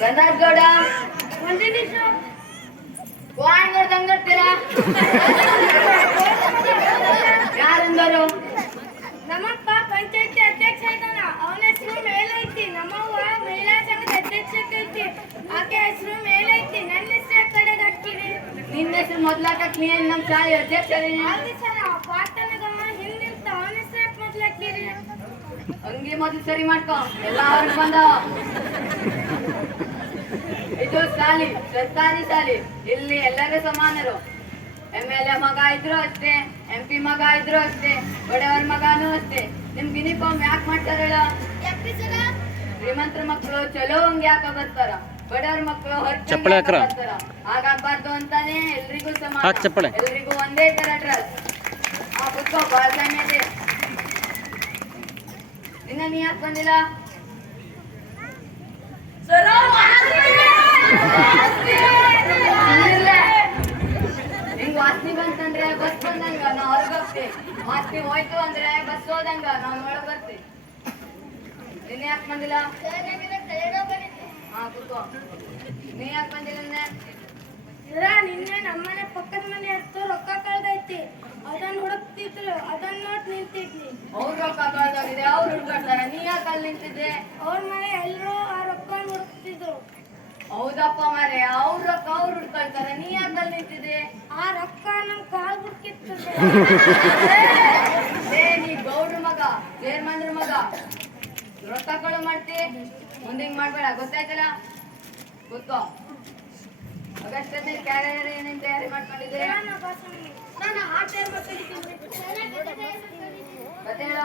ಗಂಧಾರ್ ಗೌಡ ಒಂದೇ ನಿಮಿಷ. ವಾಣ್ ನೋಡ್ದಂಗ್ ನೋಡ್ತೀರಾ ಯಾರಂದರು? ನಮ್ಮಪ್ಪ ಪಂಚಾಯತಿ ಅಧ್ಯಕ್ಷ ಇದ್ದಾನ. ಅವನ ಹೆಸರು ಮೇಲೈತಿ. ನಮ್ಮವ್ವ ಮಹಿಳಾ ಸಂಘದ ಅಧ್ಯಕ್ಷತೆ ಐತಿ ಆಕೆ ಹೆಸರು ಮೇಲೈತಿ. ನನ್ನ ಹೆಸರು ಕಡೆ ಹಾಕಿರಿ ನಿನ್ನ ಹೆಸರು ಮೊದ್ಲಾಕ ನೀನ್ ನಮ್ ಶಾಲೆ ಅಧ್ಯಕ್ಷರೇ ಆದ್ರೆ ಸರ್ ಆ ಪಾತನಗಮ್ಮ ಹಿಂದಿಂತ ಅವನ ಹೆಸರು ಯಾಕೆ ಮೊದ್ಲು ಹಾಕಿರಿ ಹಂಗೆ ಮೊದ್ಲು ಸರಿ ಮಾಡ್ಕೊ. ಎಲ್ಲ ಅವ್ರಿಗೆ ಬಂದವ. ಇದು ಸಾಲಿ ಸರ್ಕಾರಿ ಸಾಲಿ ಇಲ್ಲಿ ಎಲ್ಲರೂ ಸಮಾನರು. ಎಂ ಎಲ್ ಎ ಮಗ ಇದ್ರು ಅಷ್ಟೇ ಎಂ ಪಿ ಮಗ ಇದ್ರು ಅಷ್ಟೇ ಬಡವರ ಮಗನೂ ಅಷ್ಟೇ. ನಿಮ್ ಯೂನಿಫಾರ್ಮ್ ಯಾಕೆ ಮಾಡ್ತಾರಲ್ಲ? ಶ್ರೀಮಂತ್ರ ಮಕ್ಕಳು ಚಲೋ ಹಂಗೆ ಯಾಕೆ ಬರ್ತಾರ? ಬಡವರ ಮಕ್ಕಳು ಚಪ್ಪಳೆ ಹಾಕ್ರ? ಹಾಗಾಗ್ಬಾರ್ದು ಅಂತಾನೆ ಎಲ್ರಿಗೂ ಸಮಾನ. ಚಪ್ಪಳೆ. ಎಲ್ರಿಗೂ ಒಂದೇ ತರ ಡ್ರೆಸ್ ಆ ಬಾಳ ಟೈಮ್ ಇದೆ. ಇನ್ನ ನೀ ಯಾಕೆ ಬಂದಿಲ್ಲ. ವಾಸನೆ ಬಂತಂದ್ರೆ ಬಸ್ ಬಂದಂಗ ನಾವ್ ಹೊರಗೆ ಹೋಗ್ತೀವಿ. ವಾಸನೆ ಹೋಯ್ತು ಅಂದ್ರೆ ಬಸ್ ಹೋದಂಗ ನಾವ್ ಒಳಗೆ ಬರ್ತೀವಿ. ನೀನ್ ಯಾಕೆ ಬಂದಿಲ್ಲ? ಹಾ ಕೂತ್ಕೋ. ನೀ ಯಾಕೆ ಬಂದಿಲ್ಲ ನಿನ್ನೆ? ನಮ್ಮನೆ ಪಕ್ಕದ ಮನೆ ಹತ್ತು ರೊಕ್ಕ ಕಳ್ದೈತಿ. ಅದನ್ನ ಹುಡುಕ್ತಿದ್ರು ಅದನ್ನ ನೋಟ್ ನಿಂತಿದ್ನಿ. ಅವ್ರ ರೊಕ್ಕ ಕಳ್ದೋಗಿದೆ ಅವ್ರು ಹುಡುಕ್ತಾರೆ ನೀ ಯಾಕೆ ಅಲ್ಲಿ ನಿಂತಿದ್ದೆ? ಅವ್ರ ಮನೆ ಎಲ್ಲರೂ ಆ ರೊಕ್ಕ ಹೌದಪ್ಪ ಮಾರೆ ಅವ್ರ ರೊಕ್ಕ ಅವ್ರು ಹುಡ್ಕೊಳ್ತಾರೆ. ನೀ ಯಾಕಲ್ಲಿ ನಿಂತಿದೆ ಆ ರೊಕ್ಕ ನಮ್ ಕಾಲ್ ಬಿಡ್ಕಿತ್ತು ಏ ನೀ ಗೌಡ್ರ ಮಗ ಚೇರ್ಮನ್ರ ಮಗ. ರೊಕ್ಕ ಕೊಡು ಮಾಡ್ತಿ. ಮುಂದೆ ಹಿಂಗ್ ಮಾಡ್ಬೇಡ ಗೊತ್ತಾಯ್ತಲ್ಲ? ಗೊತ್ತು ಅಗಷ್ಟೇ ಕ್ಯಾರಿಯರ್ ಏನೇನು ತಯಾರಿ ಮಾಡ್ಕೊಂಡಿದ್ದೆ ನಾನು ಮತ್ತೆ ಹೇಳ?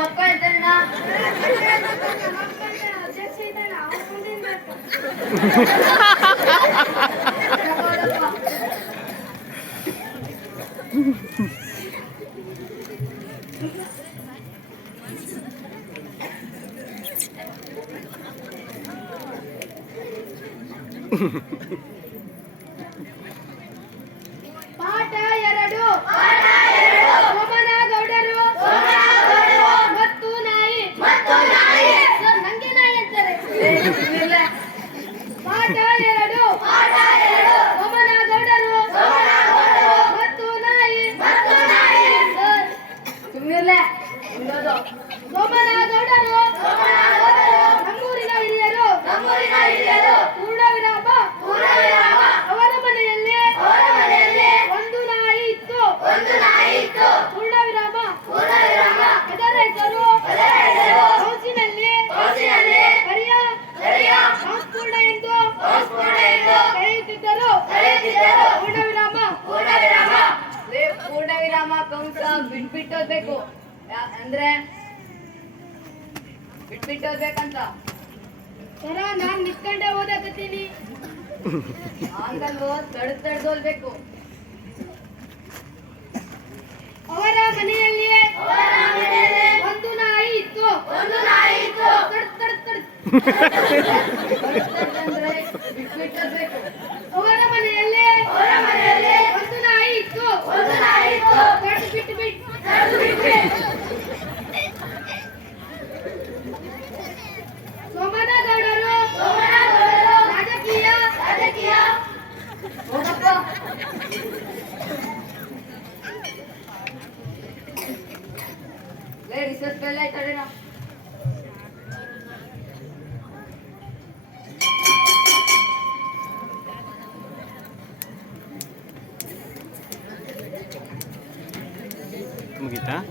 ಅಪ್ಪ ಇದ್ದಾರಣ್ಣ ಅಧ್ಯಕ್ಷ ಇದ್ದಾನೆ ಅವ್ರ ಮುಂದಿನ ಪಾಠ ಎರಡು ಸೋಮನ ಗೌಡರು ಮತ್ತು ನಾಯಿ ಸರ್, ನಂಗೆ ನಾಯಿ ಅಂತಾರೆ ಸುಮ್ನಿರ್ಲೆ. ಪಾಠ ಎರಡು ಸೋಮನ ಗೌಡರು ಮತ್ತು ನಾಯಿ ಸರ್, ಸುಮ್ನಿರ್ಲೆ. ಮುಂದೋದು. ಸೋಮನ ಗೌಡರು ನಮ್ಮೂರಿನ ಹಿರಿಯರು ಪೂರ್ಣ ವಿರಾಮ ಅವರ ಮನೆಯಲ್ಲಿ ಒಂದು ನಾಯಿ ಇತ್ತು ಪೂರ್ಣ ವಿರಾಮ ಅದರ ಹೆಸರು ಹೌಸಿನಲ್ಲಿ ಹರಿಯ ಸಂಪೂರ್ಣ ಎಂದು ಕರೆಯುತ್ತಿದ್ದರು ಪೂರ್ಣ ವಿರಾಮ ಲೇ, ಪೂರ್ಣ ವಿರಾಮ ಕಂಸ ಬಿಟ್ ಅಂದ್ರೆ ಬಿಟ್ಬಿಟ್ಟೋಗ್ಬೇಕಂತ. ಸರ ನಾನ್ ನಿತ್ಕೊಂಡೆ ಓದಾಕತ್ತೀನಿ. ಹಂಗಲ್ವೋ ತಡ್ ತಡ್ದೋಲ್ಬೇಕು ಅವರ ಮನೆಯಲ್ಲಿ ಒಂದು ನಾಯಿ ಇತ್ತು. ತಡ್ ತಡ್ ತಡ್. ಅಂದ್ರೆ ಬಿಟ್ಬಿಟ್ಟೋಗ್ಬೇಕು. ಅವರ ಮನೆಯಲ್ಲಿ dices pela y torera. ¿Cómo quita?